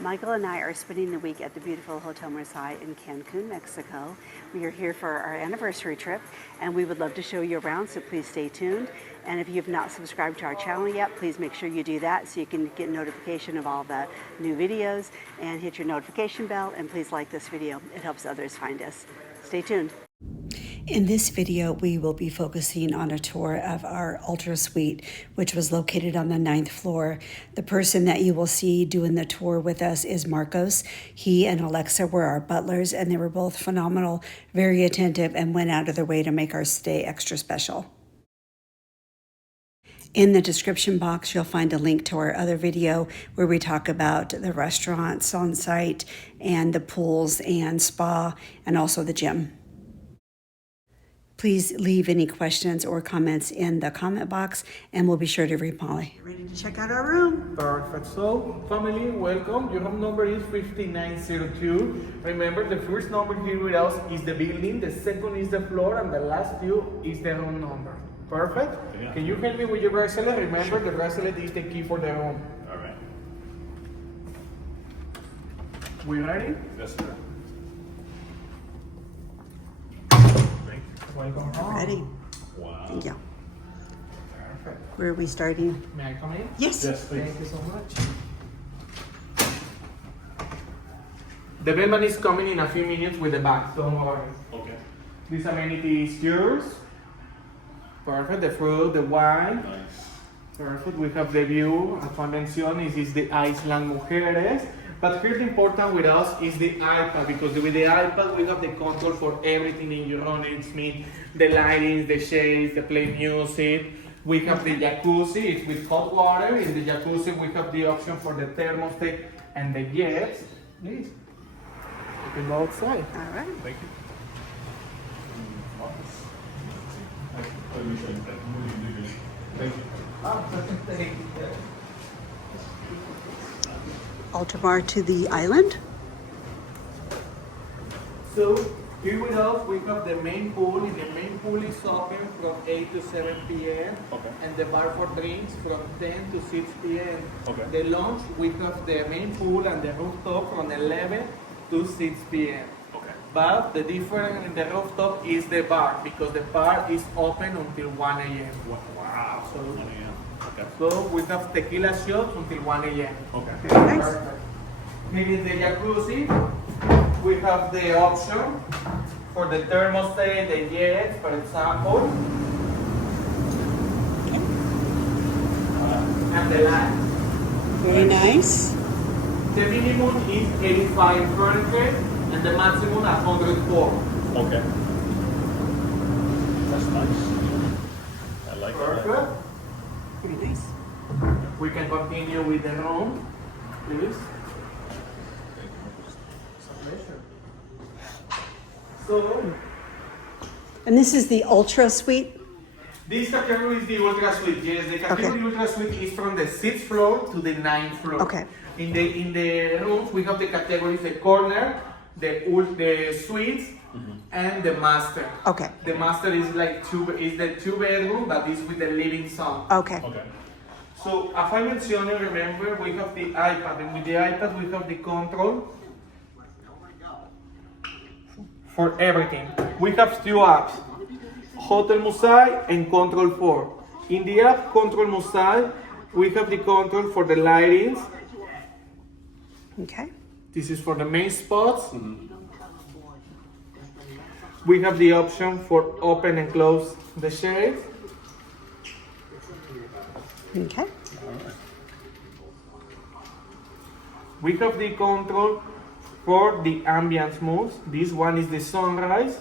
Michael and I are spending the week at the beautiful Hotel Mousai in Cancun, Mexico. We are here for our anniversary trip and we would love to show you around, so please stay tuned. And if you have not subscribed to our channel yet, please make sure you do that so you can get notification of all the new videos, and hit your notification bell, and please like this video. It helps others find us. Stay tuned. In this video, we will be focusing on a tour of our Ultra Suite, which was located on the 9th floor. The person that you will see doing the tour with us is Marcos. He and Alexa were our butlers, and they were both phenomenal, very attentive, and went out of their way to make our stay extra special. In the description box, you'll find a link to our other video where we talk about the restaurants on site and the pools and spa and also the gym. Please leave any questions or comments in the comment box and we'll be sure to reply. Ready to check out our room? Perfect. So, family, welcome. Your room number is 5902. Remember, the first number here with us is the building, the second is the floor, and the last two is the room number. Perfect? Yeah. Can you help me with your bracelet? Remember, the bracelet is the key for the room. All right. We ready? Yes, sir. Welcome home. Ready? Wow. Thank you. Perfect. Where are we starting? May I come in? Yes. Yes, please. Thank you so much. The bellman is coming in a few minutes with the bag, don't worry. Okay. This amenity is yours. Perfect. The fruit, the wine. Nice. Perfect. We have the view. As I mentioned, this is the Island Mujeres. But here the important with us is the iPad, because with the iPad we have the control for everything in your own. It's mean the lighting, the shades, the play music. We have the jacuzzi, it's with hot water. In the jacuzzi we have the option for the thermostat and the jets. Please, you can go outside. All right. Thank you. Thank you. Thank you. Ultramar to the island. So here with us we have the main pool. The main pool is open from 8 to 7 p.m. Okay. And the bar for drinks from 10 to 6 p.m. Okay. The lounge we have the main pool and the rooftop from 11 to 6 p.m. Okay. But the difference in the rooftop is the bar, because the bar is open until 1 a.m. Wow. So, Okay. so we have tequila shots until 1 a.m. Okay. Nice. Perfect. Here is the jacuzzi. We have the option for the thermostat, the jets, for example, and the light. Very nice. The minimum is 85 Fahrenheit and the maximum 104. Okay. That's nice. I like that. Perfect. Very nice. We can continue with the room, please. So, And this is the Ultra Suite. this category is the Ultra Suite. Yes, the category Ultra Suite is from the 6th floor to the 9th floor. Okay. In the rooms, we have the categories: the corner, the suites, and the master. Okay. The master is like the two bedroom, but it's with the living zone. Okay. Okay. So, as I mentioned, remember we have the iPad, and with the iPad we have the control for everything. We have two apps, Hotel Mousai and Control 4. In the app Control Mousai, we have the control for the lightings. Okay. This is for the main spots. We have the option for open and close the shades. Okay. We have the control for the ambience modes. This one is the sunrise.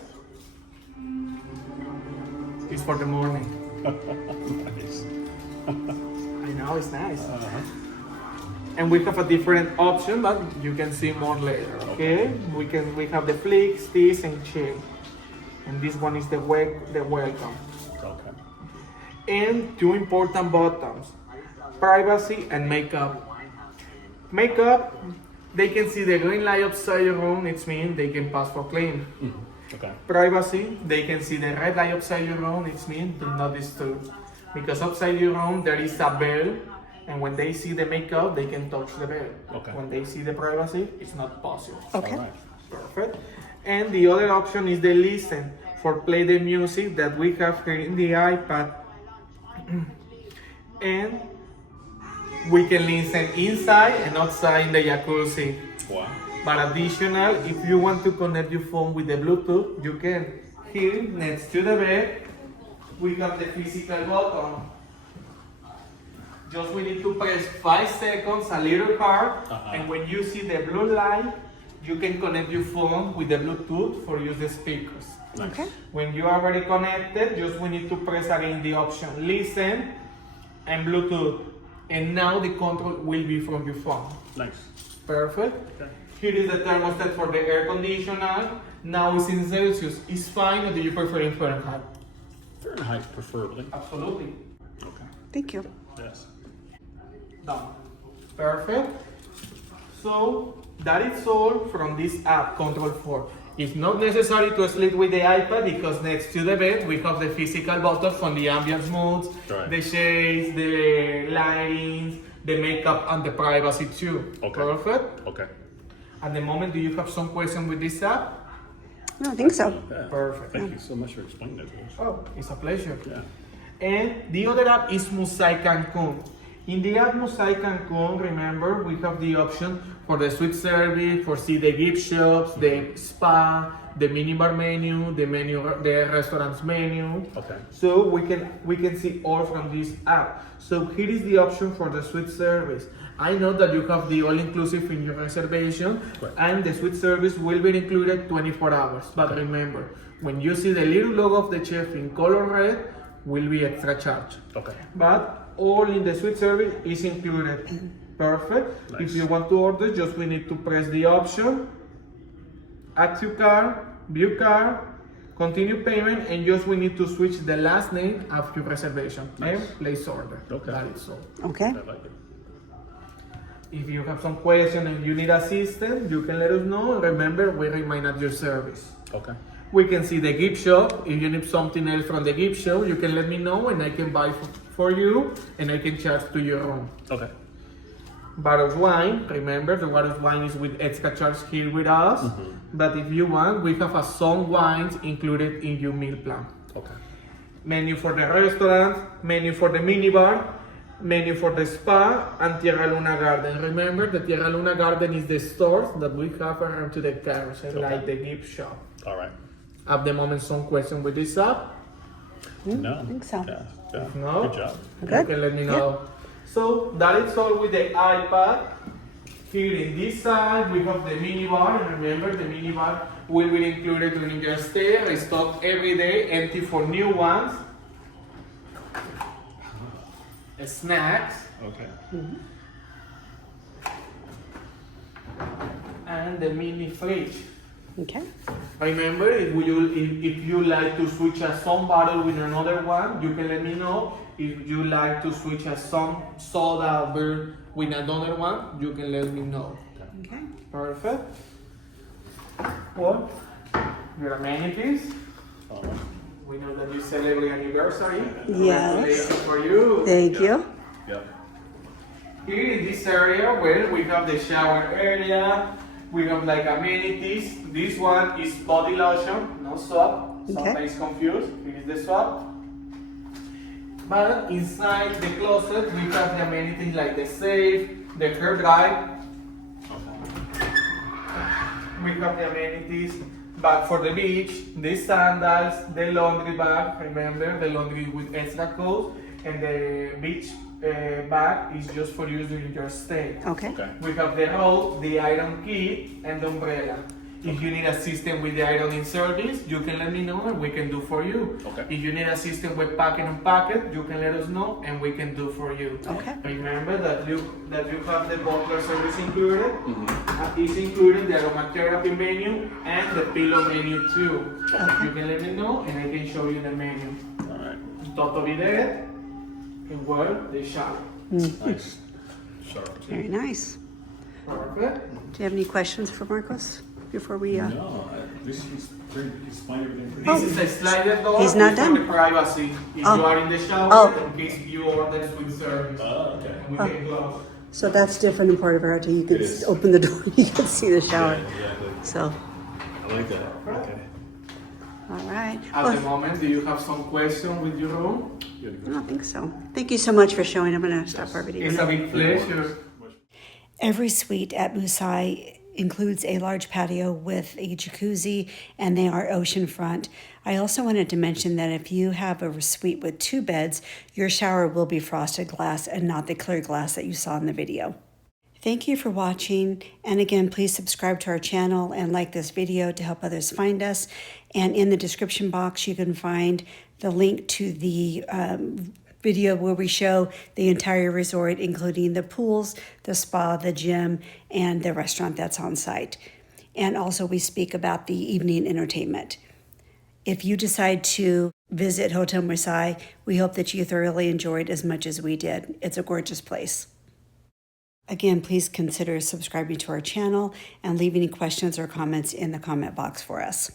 It's for the morning. Nice. I know, it's nice. And we have a different option, but you can see more later. Okay? We have the flicks, this, and chill. And this one is the welcome. Okay. And two important buttons: privacy and makeup. Makeup, they can see the green light outside your room. It means they can pass for clean. Okay. Privacy, they can see the red light outside your room. It means do not disturb. Because outside your room there is a bell And when they see the makeup, they can touch the bed. Okay. When they see the privacy, it's not possible. Okay. All right. Perfect. And the other option is the listen for play the music that we have here in the iPad. And we can listen inside and outside in the jacuzzi. Wow. But additional, if you want to connect your phone with the Bluetooth, you can. Here next to the bed, we have the physical button. Just we need to press 5 seconds, a little hard, and when you see the blue light, you can connect your phone with the Bluetooth for use the speakers. Okay. When you are already connected, just we need to press again the option listen and Bluetooth. And now the control will be from your phone. Nice. Perfect. Okay. Here is the thermostat for the air conditioner. Now it's in Celsius. It's fine, or do you prefer in Fahrenheit? Fahrenheit, preferably. Absolutely. Okay. Thank you. Yes. Done. Perfect. So that is all from this app, Control 4. It's not necessary to sleep with the iPad because next to the bed we have the physical buttons from the ambience modes, Right. the shades, the lightings, the makeup, and the privacy too. Okay. Perfect. Okay. At the moment, do you have some question with this app? No, I think so. Yeah. Perfect. Thank you so much for explaining that to us. Oh, it's a pleasure. Yeah. And the other app is Mousai Cancun. In the app Mousai Cancun, remember, we have the option for the suite service, for see the gift shops, the spa, the minibar menu, the restaurant's menu. Okay. So we can see all from this app. So here is the option for the suite service. I know that you have the all-inclusive in your reservation, Right. and the suite service will be included 24 hours. But remember, when you see the little logo of the chef in color red, will be extra charge. Okay. But all in the suite service is included. Perfect. Nice. If you want to order, just we need to press the option, add to cart, view cart, continue payment, and just we need to switch the last name of your reservation and Nice. place order. Okay. That is all. Okay. I like it. If you have some question and you need assistance, you can let us know. Remember, we remain at your service. Okay. We can see the gift shop. If you need something else from the gift shop, you can let me know and I can buy for you and I can charge to your room. Okay. Bottled wine, remember the bottled wine is with extra charge here with us. But if you want, we have some wines included in your meal plan. Okay. Menu for the restaurant, menu for the minibar, menu for the spa, and Tierra Luna Garden. Remember, the Tierra Luna Garden is the stores that we have around to the carousel, like the gift shop. All right. At the moment, some question with this app? No. I think so. Yeah. Yeah. No? Good job. You Good. can let me know. So that is all with the iPad. Here in this side, we have the minibar, and remember the minibar will be included during your stay. Restocked every day, empty for new ones. Snacks Okay. and the mini fridge. Okay. Remember, if you like to switch a some bottle with another one, you can let me know. If you like to switch a some soda beer with another one, you can let me know. Okay. Perfect. Well, your amenities. All right. We know that you celebrate anniversary. Yes. Congratulations for you. Thank you. Yep. Here in this area, well, we have the shower area. We have like amenities. This one is body lotion, no soap. Okay. Somebody's confused. Here is the soap. But inside the closet, we have the amenities like the safe, the hair dry. We have the amenities bag for the beach, the sandals, the laundry bag. Remember, the laundry with extra clothes, and the beach bag is just for use during your stay. Okay. Okay. We have the rope, the iron kit, and the umbrella. If you need assistance with the ironing service, you can let me know and we can do for you. Okay. If you need assistance with packing and packet, you can let us know and we can do for you. Okay. Remember that you have the butler service included. It's included the aromatherapy menu and the pillow menu too. Okay. You can let me know and I can show you the menu. All right. Toto bidet and well, the shower. Nice. Sure. Very nice. Perfect. Do you have any questions for Marcos? before we? No, this is pretty, explain everything. This is a sliding door. He's not for done. the privacy. If Oh. you are in the shower, Oh. in case you order with service. Oh, okay. And we can close. So that's different in Puerto Vallarta. You can It is. open the door, you can see the shower. Yeah, exactly. So, I like that. Okay. all right. At Well, the moment, do you have some question with your room? I don't think so. Thank you so much for showing. I'm going to stop our video. It's a big pleasure. Every suite at Mousai includes a large patio with a jacuzzi, and they are oceanfront. I also wanted to mention that if you have a suite with 2 beds, your shower will be frosted glass and not the clear glass that you saw in the video. Thank you for watching, and again, please subscribe to our channel and like this video to help others find us. And in the description box, you can find the link to the video where we show the entire resort, including the pools, the spa, the gym, and the restaurant that's on site. And also we speak about the evening entertainment. If you decide to visit Hotel Mousai, we hope that you thoroughly enjoyed as much as we did. It's a gorgeous place. Again, please consider subscribing to our channel and leave any questions or comments in the comment box for us.